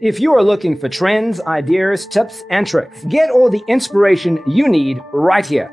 If you are looking for trends, ideas, tips, and tricks, get all the inspiration you need right here.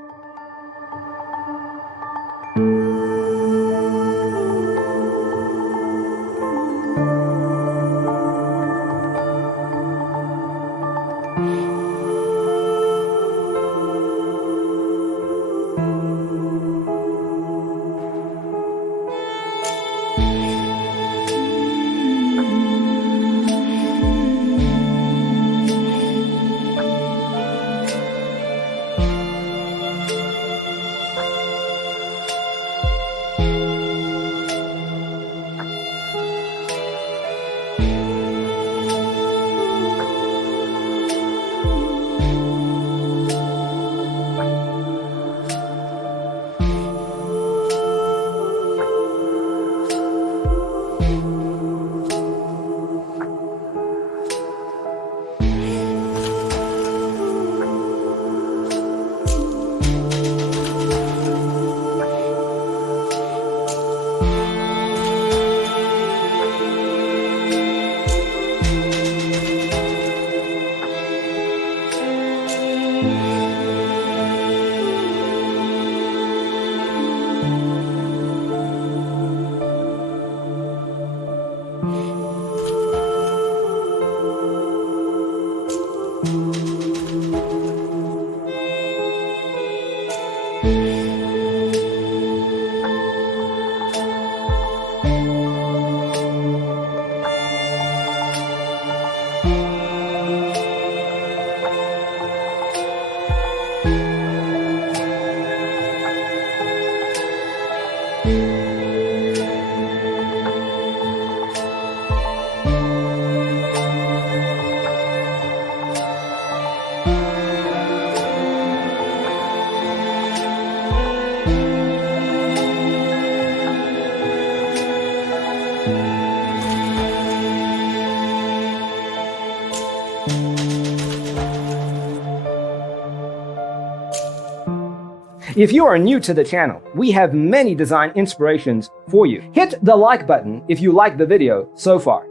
If you are new to the channel, we have many design inspirations for you. Hit the like button if you like the video so far.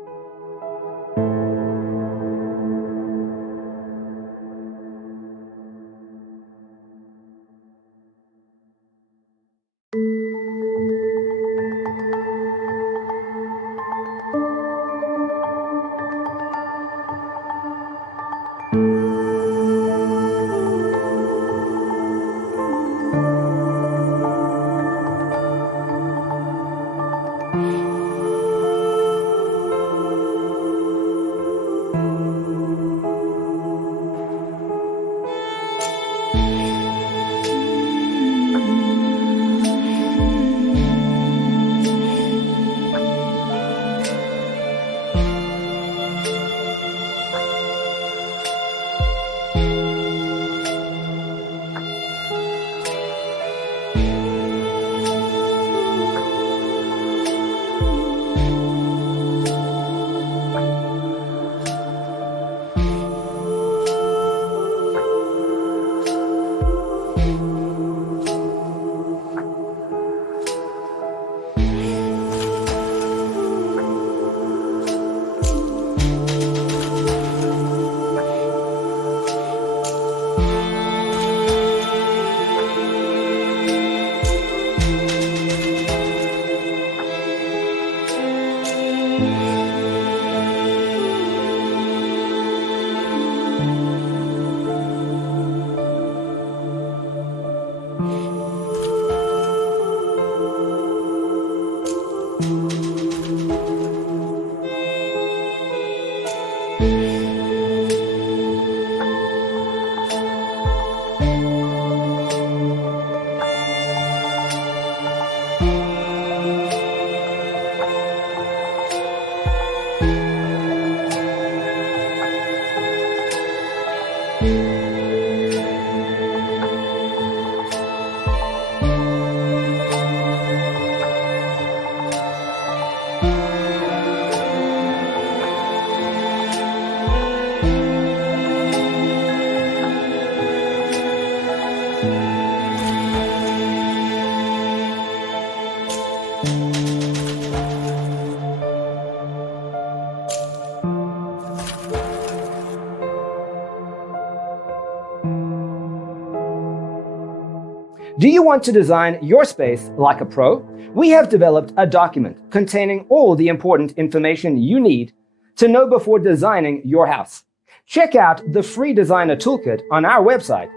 Do you want to design your space like a pro? We have developed a document containing all the important information you need to know before designing your house. Check out the free designer toolkit on our website,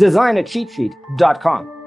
designercheatsheet.com.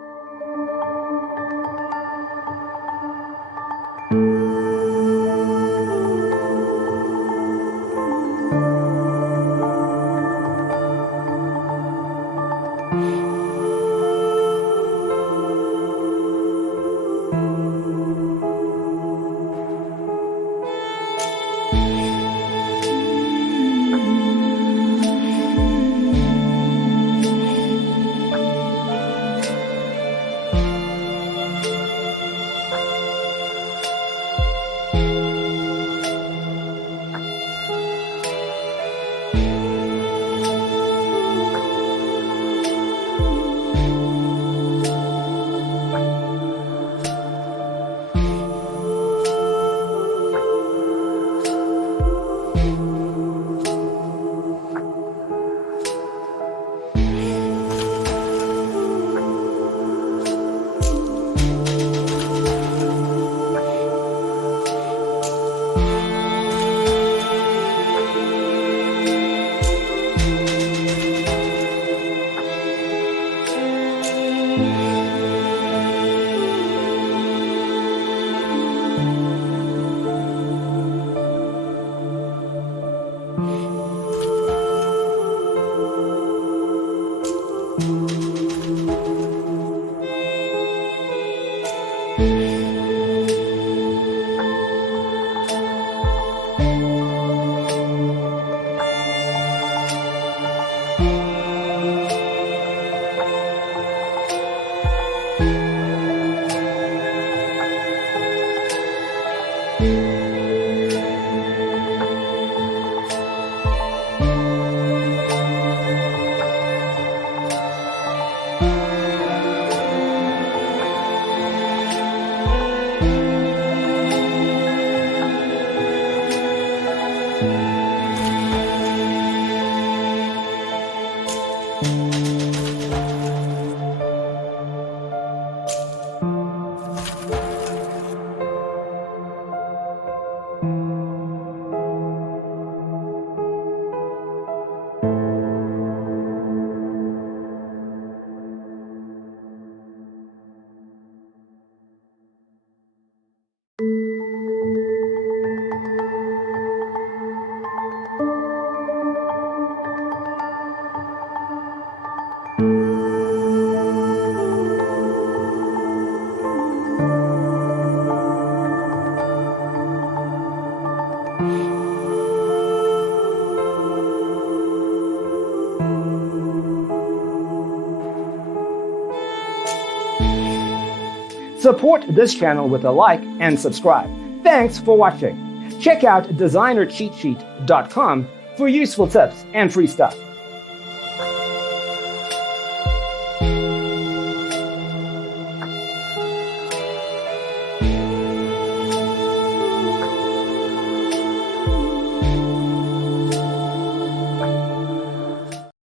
Support this channel with a like and subscribe. Thanks for watching. Check out designercheatsheet.com for useful tips and free stuff.